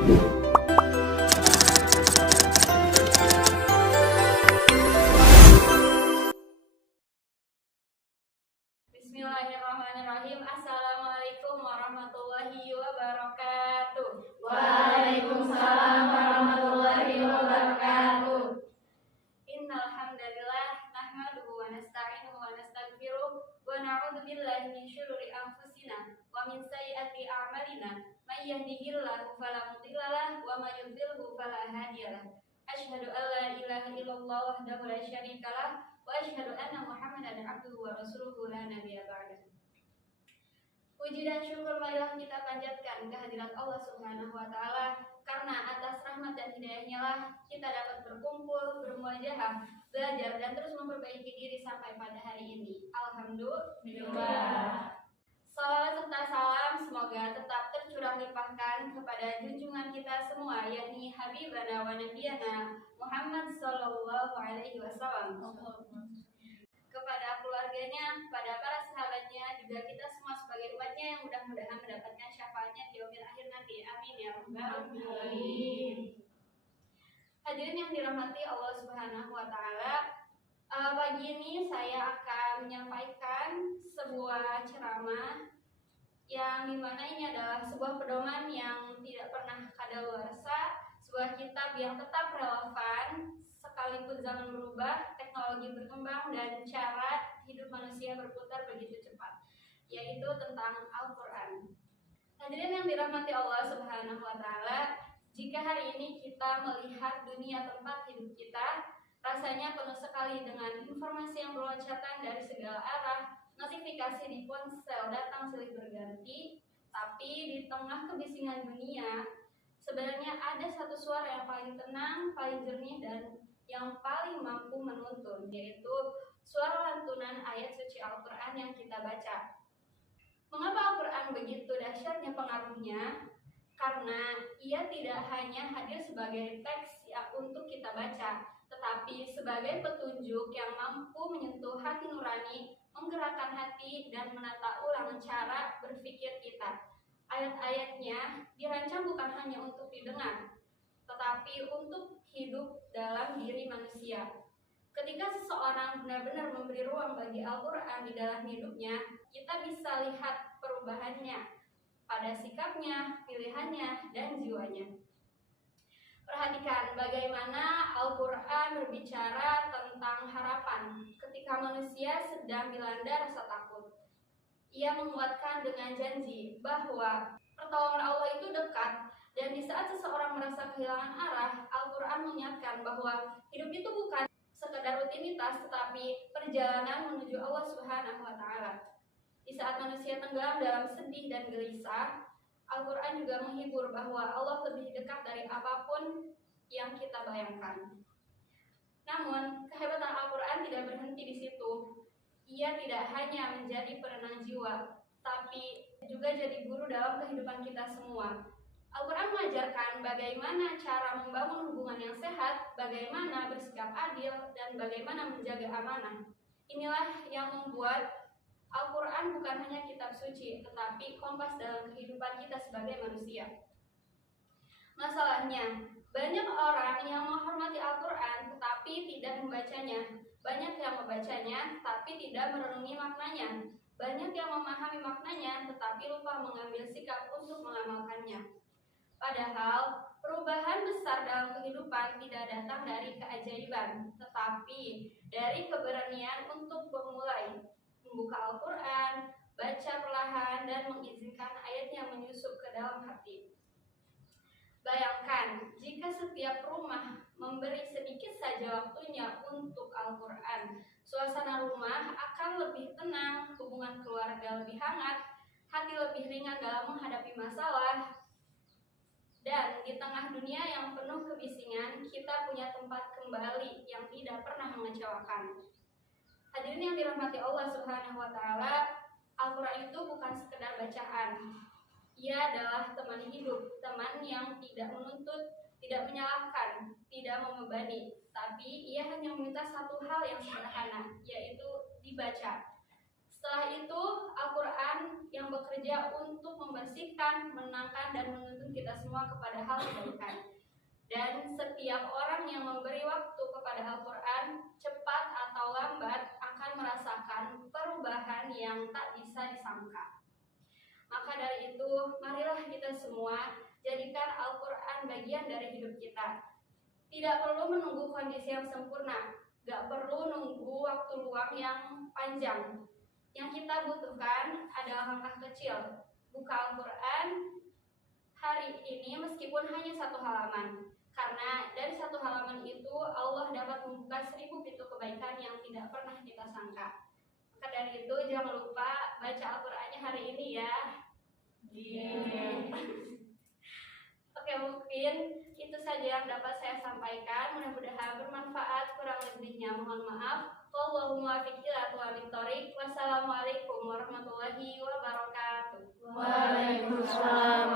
Bismillahirrahmanirrahim. Assalamualaikum warahmatullahi wabarakatuh. Waalaikumsalam warahmatullahi wabarakatuh. Innal hamdalillah nahmaduhu wa nasta'inuhu wa nastaghfiruh wa na'udzu billahi min syururi anfusina wa min sayyiati a'malina. May yahdihillahu fala mudilla lahu wa may yudlilhu fala hadiyalah. Asyhadu an la ilaha illallah wahdahu la syarika lah wa asyhadu anna Muhammadan abduhu wa rasuluhu la nabiyya ba'dah. Puji dan syukur marilah kita panjatkan kehadirat Allah Subhanahu wa taala, karena atas rahmat dan hidayahnya lah kita dapat berkumpul, bermuajahah, belajar dan terus memperbaiki diri sampai pada hari ini. Alhamdulillah. Salawat serta salam semoga tetap tercurah limpahkan kepada junjungan kita semua, yakni Habibana wa Nabiyana Muhammad sallallahu alaihi wasallam, kepada keluarganya, kepada para sahabatnya, juga kita semua sebagai umatnya yang mudah-mudahan mendapatkan syafaatnya di yaumil akhir nanti. Amin ya rabbal alamin. Hadirin yang dirahmati Allah Subhanahu wa taala, pagi ini saya akan menyampaikan sebuah ceramah yang dimana ini adalah sebuah pedoman yang tidak pernah kadaluarsa, sebuah kitab yang tetap relevan sekalipun zaman berubah, teknologi berkembang, dan cara hidup manusia berputar begitu cepat, yaitu tentang Al-Quran. Hadirin yang dirahmati Allah Subhanahu wa taala, jika hari ini kita melihat dunia tempat hidup kita, rasanya penuh sekali dengan informasi yang berloncatan dari segala arah, notifikasi di ponsel datang silih berganti, tapi di tengah kebisingan dunia, sebenarnya ada satu suara yang paling tenang, paling jernih, dan yang paling mampu menuntun, yaitu suara lantunan ayat suci Al-Quran yang kita baca. Mengapa Al-Quran begitu dahsyatnya pengaruhnya? Karena ia tidak hanya hadir sebagai teks untuk kita baca, tetapi sebagai petunjuk yang mampu menyentuh hati nurani, menggerakkan hati, dan menata ulang cara berpikir kita. Ayat-ayatnya dirancang bukan hanya untuk didengar, tetapi untuk hidup dalam diri manusia. Ketika seseorang benar-benar memberi ruang bagi Al-Quran di dalam hidupnya, kita bisa lihat perubahannya pada sikapnya, pilihannya, dan jiwanya. Perhatikan bagaimana Al-Quran berbicara tentang harapan ketika manusia sedang dilanda rasa takut. Ia menguatkan dengan janji bahwa pertolongan Allah itu dekat, dan di saat seseorang merasa kehilangan arah, Al-Quran mengingatkan bahwa hidup itu bukan sekedar rutinitas, tetapi perjalanan menuju Allah Subhanahu wa taala. Di saat manusia tenggelam dalam sedih dan gelisah, Al-Quran juga menghibur bahwa Allah lebih dekat dari apapun yang kita bayangkan. Namun, kehebatan Al-Quran tidak berhenti di situ. Ia tidak hanya menjadi perenang jiwa, tapi juga jadi guru dalam kehidupan kita semua. Al-Quran mengajarkan bagaimana cara membangun hubungan yang sehat, bagaimana bersikap adil, dan bagaimana menjaga amanah. Inilah yang membuat Al-Quran bukan hanya kitab suci, tetapi kompas dalam kehidupan kita sebagai manusia. Masalahnya, banyak orang yang menghormati Al-Quran tetapi tidak membacanya. Banyak yang membacanya tapi tidak merenungi maknanya. Banyak yang memahami maknanya tetapi lupa mengambil sikap untuk mengamalkannya. Padahal, perubahan besar dalam kehidupan tidak datang dari keajaiban, tetapi dari keberanian untuk memulai, membuka Al-Quran, baca perlahan, dan mengizinkan ayatnya menyusup ke dalam hati. Bayangkan, jika setiap rumah memberi sedikit saja waktunya untuk Al-Quran, suasana rumah akan lebih tenang, hubungan keluarga lebih hangat, hati lebih ringan dalam menghadapi masalah, dan di tengah dunia yang penuh kebisingan, kita punya tempat kembali yang tidak pernah mengecewakan. Hadirin yang dirahmati Allah Subhanahu wa taala, Al-Quran itu bukan sekedar bacaan. Ia adalah teman hidup, teman yang tidak menuntut, tidak menyalahkan, tidak membebani, tapi ia hanya meminta satu hal yang sederhana, yaitu dibaca. Setelah itu, Al-Quran yang bekerja untuk membersihkan, menenangkan, dan menuntun kita semua kepada hal kebaikan. Dan setiap orang yang memberi waktu kepada Al-Quran, cepat atau lambat, akan merasakan perubahan yang tak bisa disangka. Maka dari itu, marilah kita semua jadikan Al-Quran bagian dari hidup kita. Tidak perlu menunggu kondisi yang sempurna, gak perlu nunggu waktu luang yang panjang. Yang kita butuhkan adalah langkah kecil. Buka Al-Quran hari ini meskipun hanya 1 halaman. Karena dari 1 halaman itu Allah dapat membuka 1000 pintu kebaikan yang tidak pernah kita sangka. Maka dari itu jangan lupa baca Al-Qurannya hari ini ya. Oke, mungkin itu saja yang dapat saya sampaikan. Mudah-mudahan bermanfaat. Kurang lebihnya mohon maaf. Wallahu muwaffiq ila aqwamit thoriq. Wassalamualaikum warahmatullahi wabarakatuh. Waalaikumsalam